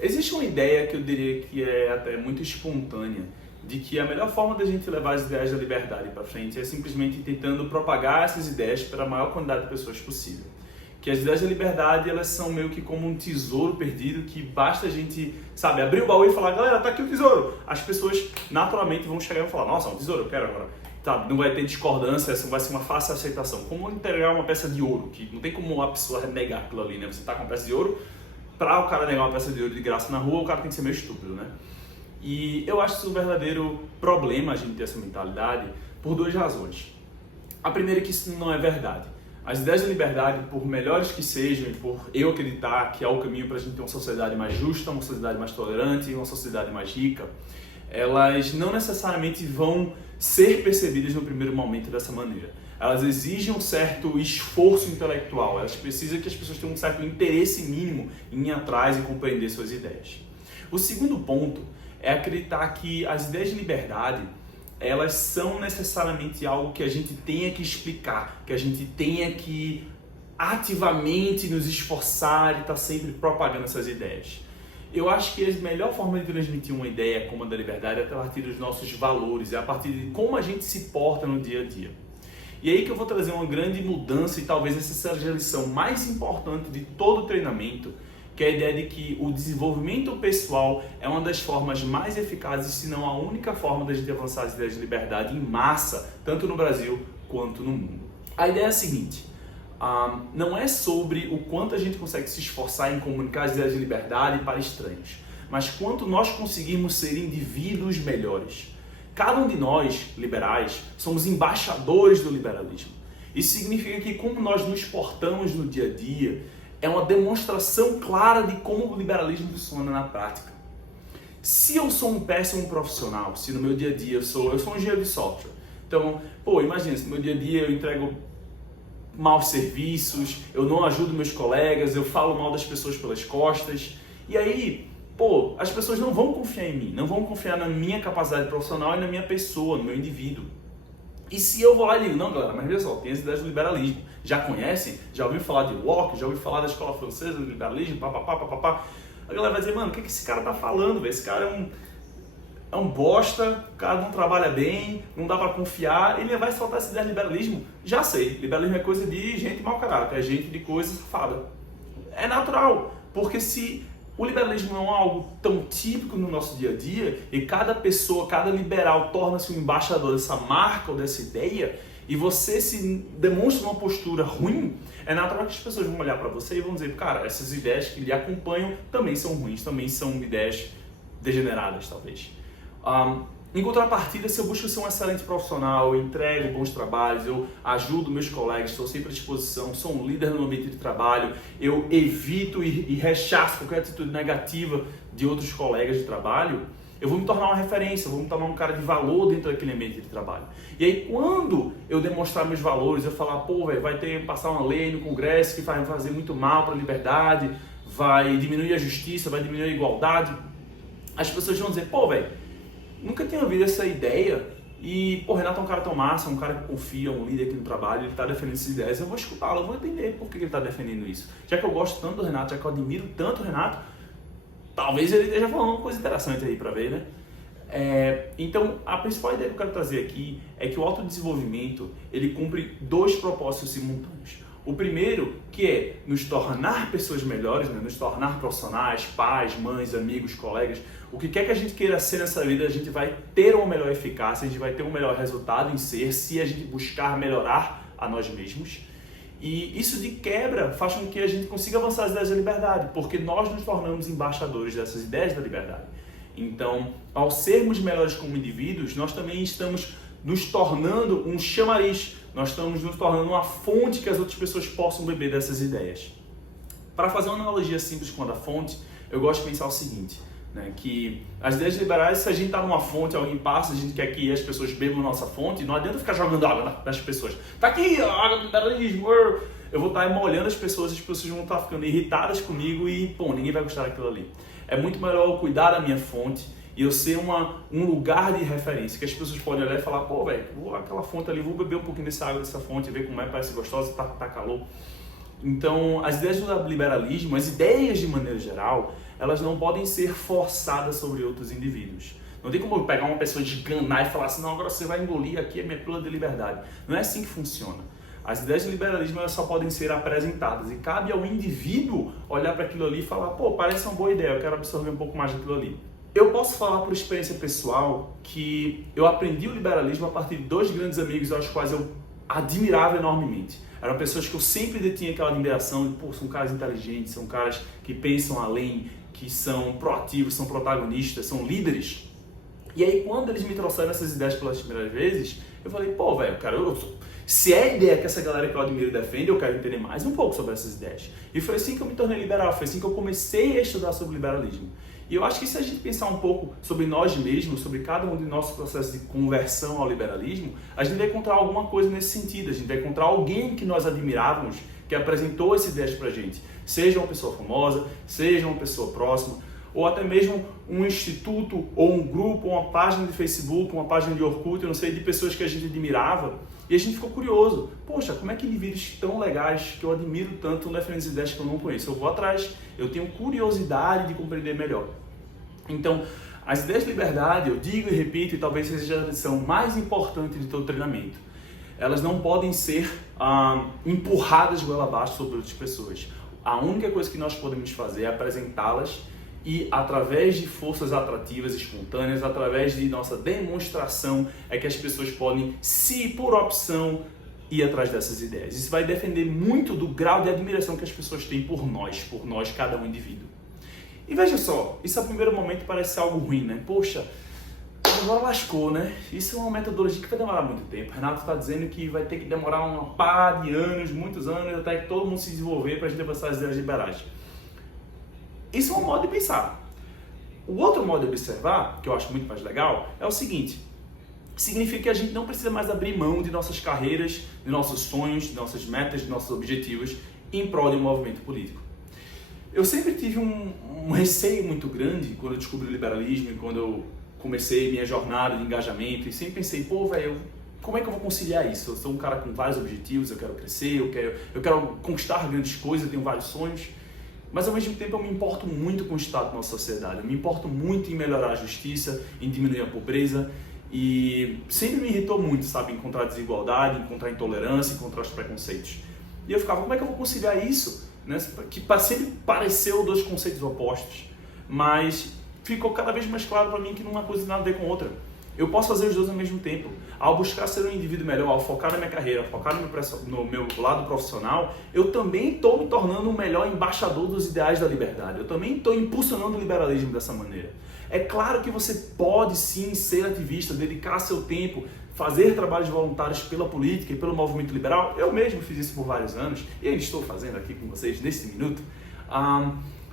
Existe uma ideia que eu diria que é até muito espontânea, de que a melhor forma da gente levar as ideias da liberdade para frente é simplesmente tentando propagar essas ideias para a maior quantidade de pessoas possível. Que as ideias da liberdade, elas são meio que como um tesouro perdido, que basta a gente, sabe, abrir o baú e falar, galera, tá aqui o tesouro. As pessoas naturalmente vão chegar e vão falar, nossa, é um tesouro, eu quero agora. Sabe, não vai ter discordância, vai ser uma fácil aceitação. Como entregar uma peça de ouro, que não tem como a pessoa negar aquilo ali, né? Você tá com uma peça de ouro, para o cara negar uma peça de ouro de graça na rua, o cara tem que ser meio estúpido, né? E eu acho isso um verdadeiro problema a gente ter essa mentalidade por duas razões. A primeira é que isso não é verdade. As ideias da liberdade, por melhores que sejam e por eu acreditar que é o caminho para a gente ter uma sociedade mais justa, uma sociedade mais tolerante e uma sociedade mais rica, elas não necessariamente vão ser percebidas no primeiro momento dessa maneira. Elas exigem um certo esforço intelectual, elas precisam que as pessoas tenham um certo interesse mínimo em ir atrás e compreender suas ideias. O segundo ponto é acreditar que as ideias de liberdade, elas são necessariamente algo que a gente tenha que explicar, que a gente tenha que ativamente nos esforçar e estar sempre propagando essas ideias. Eu acho que a melhor forma de transmitir uma ideia como a da liberdade é a partir dos nossos valores, é a partir de como a gente se porta no dia a dia. E aí que eu vou trazer uma grande mudança e talvez essa seja a lição mais importante de todo o treinamento, que é a ideia de que o desenvolvimento pessoal é uma das formas mais eficazes, se não a única forma da gente avançar as ideias de liberdade em massa, tanto no Brasil quanto no mundo. A ideia é a seguinte, não é sobre o quanto a gente consegue se esforçar em comunicar as ideias de liberdade para estranhos, mas quanto nós conseguimos ser indivíduos melhores. Cada um de nós, liberais, somos embaixadores do liberalismo. Isso significa que como nós nos portamos no dia a dia, é uma demonstração clara de como o liberalismo funciona na prática. Se eu sou um péssimo profissional, se no meu dia a dia eu sou um engenheiro de software, então, imagina, se no meu dia a dia eu entrego maus serviços, eu não ajudo meus colegas, eu falo mal das pessoas pelas costas, e aí, as pessoas não vão confiar em mim, não vão confiar na minha capacidade profissional e na minha pessoa, no meu indivíduo. E se eu vou lá e digo, não galera, mas veja só, tem as ideias do liberalismo, já conhecem? Já ouviu falar de Locke? Já ouviu falar da escola francesa do liberalismo? Papapá. A galera vai dizer, mano, o que esse cara tá falando, velho? Esse cara é um bosta, o cara não trabalha bem, não dá pra confiar, ele vai soltar essa ideia de liberalismo? Já sei, liberalismo é coisa de gente mau caráter, é gente de coisa safada. É natural, porque se o liberalismo não é algo tão típico no nosso dia a dia e cada pessoa, cada liberal torna-se um embaixador dessa marca ou dessa ideia e você se demonstra uma postura ruim, é natural que as pessoas vão olhar para você e vão dizer, cara, essas ideias que lhe acompanham também são ruins, também são ideias degeneradas, talvez. Em contrapartida, se eu busco ser um excelente profissional, eu entrego bons trabalhos, eu ajudo meus colegas, estou sempre à disposição, sou um líder no ambiente de trabalho, eu evito e rechaço qualquer atitude negativa de outros colegas de trabalho, eu vou me tornar uma referência, eu vou me tornar um cara de valor dentro daquele ambiente de trabalho. E aí, quando eu demonstrar meus valores, eu falar, vai passar uma lei no Congresso que vai fazer muito mal para a liberdade, vai diminuir a justiça, vai diminuir a igualdade, as pessoas vão dizer, nunca tinha ouvido essa ideia e, Renato é um cara tão massa, um cara que confia, um líder aqui no trabalho, ele está defendendo essas ideias, eu vou escutá-lo, eu vou entender por que ele está defendendo isso. Já que eu gosto tanto do Renato, já que eu admiro tanto o Renato, talvez ele esteja falando uma coisa interessante aí para ver, né? Então, a principal ideia que eu quero trazer aqui é que o autodesenvolvimento, ele cumpre dois propósitos simultâneos. O primeiro, que é nos tornar pessoas melhores, né? Nos tornar profissionais, pais, mães, amigos, colegas. O que quer que a gente queira ser nessa vida, a gente vai ter uma melhor eficácia, a gente vai ter um melhor resultado em ser, se a gente buscar melhorar a nós mesmos. E isso de quebra faz com que a gente consiga avançar as ideias da liberdade, porque nós nos tornamos embaixadores dessas ideias da liberdade. Então, ao sermos melhores como indivíduos, nós também estamos nos tornando um chamariz, nós estamos nos tornando uma fonte que as outras pessoas possam beber dessas ideias. Para fazer uma analogia simples com a da fonte, eu gosto de pensar o seguinte, né, que as ideias liberais, se a gente está numa fonte, alguém passa, a gente quer que as pessoas bebam nossa fonte, não adianta ficar jogando água nas pessoas. Tá aqui, a água do liberalismo, eu vou estar molhando as pessoas vão estar ficando irritadas comigo e, ninguém vai gostar daquilo ali. É muito melhor eu cuidar da minha fonte e eu ser um lugar de referência, que as pessoas podem olhar e falar, vou aquela fonte ali, vou beber um pouquinho dessa água dessa fonte, ver como parece gostosa, tá calor. Então, as ideias do liberalismo, as ideias de maneira geral, elas não podem ser forçadas sobre outros indivíduos. Não tem como eu pegar uma pessoa de enganar e falar assim, não, agora você vai engolir aqui a minha pílula de liberdade. Não é assim que funciona. As ideias de liberalismo elas só podem ser apresentadas e cabe ao indivíduo olhar para aquilo ali e falar, pô, parece uma boa ideia, eu quero absorver um pouco mais daquilo ali. Eu posso falar por experiência pessoal que eu aprendi o liberalismo a partir de 2 grandes amigos aos quais eu admirava enormemente. Eram pessoas que eu sempre tinha aquela admiração de, pô, são caras inteligentes, são caras que pensam além, que são proativos, são protagonistas, são líderes. E aí, quando eles me trouxeram essas ideias pelas primeiras vezes, eu falei, pô, velho, cara, se é a ideia que essa galera que eu admiro defende, eu quero entender mais um pouco sobre essas ideias. E foi assim que eu me tornei liberal, foi assim que eu comecei a estudar sobre liberalismo. E eu acho que se a gente pensar um pouco sobre nós mesmos, sobre cada um de nossos processos de conversão ao liberalismo, a gente vai encontrar alguma coisa nesse sentido, a gente vai encontrar alguém que nós admirávamos, que apresentou essas ideias pra gente. Seja uma pessoa famosa, seja uma pessoa próxima, ou até mesmo um instituto, ou um grupo, ou uma página de Facebook, uma página de Orkut, eu não sei, de pessoas que a gente admirava, e a gente ficou curioso. Poxa, como é que indivíduos tão legais, que eu admiro tanto, defendem as ideias que eu não conheço? Eu vou atrás, eu tenho curiosidade de compreender melhor. Então, as ideias de liberdade, eu digo e repito, e talvez seja a lição mais importante de todo o treinamento, elas não podem ser empurradas goela abaixo sobre outras pessoas. A única coisa que nós podemos fazer é apresentá-las e, através de forças atrativas, espontâneas, através de nossa demonstração, é que as pessoas podem, se por opção, ir atrás dessas ideias. Isso vai depender muito do grau de admiração que as pessoas têm por nós, cada um indivíduo. E veja só, isso a primeiro momento parece ser algo ruim, né? Poxa, agora lascou, né? Isso é uma metodologia que vai demorar muito tempo. Renato está dizendo que vai ter que demorar uma pá de anos, muitos anos, até que todo mundo se desenvolver para a gente avançar as ideias liberais. Isso é um modo de pensar. O outro modo de observar, que eu acho muito mais legal, é o seguinte. Significa que a gente não precisa mais abrir mão de nossas carreiras, de nossos sonhos, de nossas metas, de nossos objetivos em prol de um movimento político. Eu sempre tive um receio muito grande quando eu descobri o liberalismo e quando eu comecei minha jornada de engajamento e sempre pensei, pô, velho, como é que eu vou conciliar isso? Eu sou um cara com vários objetivos, eu quero crescer, eu quero conquistar grandes coisas, eu tenho vários sonhos, mas ao mesmo tempo eu me importo muito com o estado da nossa sociedade, eu me importo muito em melhorar a justiça, em diminuir a pobreza e sempre me irritou muito, sabe, encontrar desigualdade, encontrar intolerância, encontrar os preconceitos. E eu ficava, como é que eu vou conciliar isso? Né? Que sempre pareceu 2 conceitos opostos, mas ficou cada vez mais claro para mim que uma coisa tem nada a ver com outra. Eu posso fazer os 2 ao mesmo tempo. Ao buscar ser um indivíduo melhor, ao focar na minha carreira, ao focar no meu lado profissional, eu também estou me tornando um melhor embaixador dos ideais da liberdade. Eu também estou impulsionando o liberalismo dessa maneira. É claro que você pode sim ser ativista, dedicar seu tempo, fazer trabalhos voluntários pela política e pelo movimento liberal. Eu mesmo fiz isso por vários anos e ainda estou fazendo aqui com vocês nesse minuto.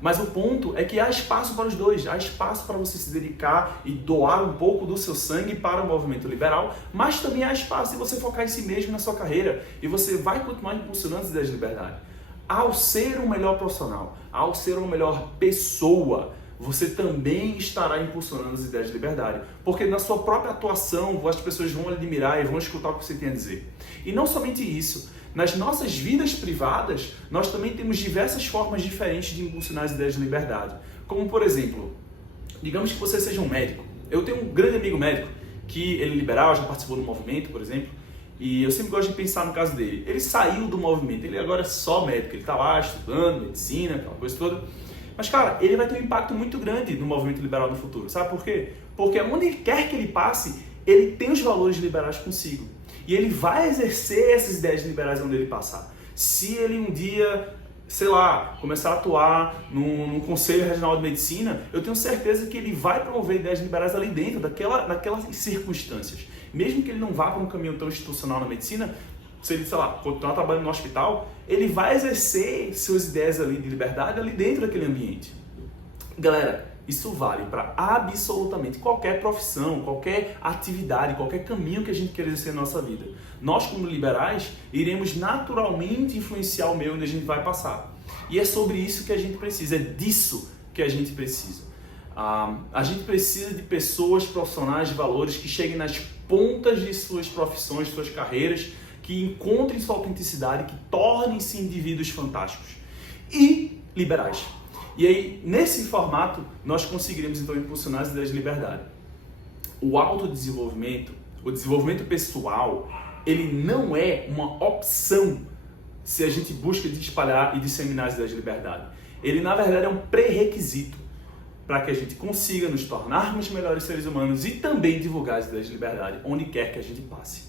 Mas o ponto é que há espaço para os 2, há espaço para você se dedicar e doar um pouco do seu sangue para o movimento liberal, mas também há espaço de você focar em si mesmo na sua carreira e você vai continuar impulsionando as ideias de liberdade. Ao ser um melhor profissional, ao ser uma melhor pessoa, você também estará impulsionando as ideias de liberdade. Porque na sua própria atuação, as pessoas vão lhe admirar e vão escutar o que você tem a dizer. E não somente isso, nas nossas vidas privadas, nós também temos diversas formas diferentes de impulsionar as ideias de liberdade. Como, por exemplo, digamos que você seja um médico. Eu tenho um grande amigo médico, que ele é liberal, já participou do movimento, por exemplo, e eu sempre gosto de pensar no caso dele. Ele saiu do movimento, ele agora é só médico, ele está lá estudando medicina, aquela coisa toda. Mas, cara, ele vai ter um impacto muito grande no movimento liberal no futuro. Sabe por quê? Porque onde quer que ele passe, ele tem os valores liberais consigo. E ele vai exercer essas ideias liberais onde ele passar. Se ele um dia, sei lá, começar a atuar no Conselho Regional de Medicina, eu tenho certeza que ele vai promover ideias liberais ali dentro, daquelas circunstâncias. Mesmo que ele não vá para um caminho tão institucional na medicina, se ele, sei lá, continuar trabalhando no hospital, ele vai exercer suas ideias ali de liberdade ali dentro daquele ambiente. Galera, isso vale para absolutamente qualquer profissão, qualquer atividade, qualquer caminho que a gente queira exercer na nossa vida. Nós, como liberais, iremos naturalmente influenciar o meio onde a gente vai passar. E é sobre isso que a gente precisa, é disso que a gente precisa. A gente precisa de pessoas profissionais de valores que cheguem nas pontas de suas profissões, de suas carreiras, que encontrem sua autenticidade, que tornem-se indivíduos fantásticos e liberais. E aí, nesse formato, nós conseguiremos então impulsionar as ideias de liberdade. O autodesenvolvimento, o desenvolvimento pessoal, ele não é uma opção se a gente busca de espalhar e disseminar as ideias de liberdade. Ele, na verdade, é um pré-requisito para que a gente consiga nos tornarmos melhores seres humanos e também divulgar as ideias de liberdade onde quer que a gente passe.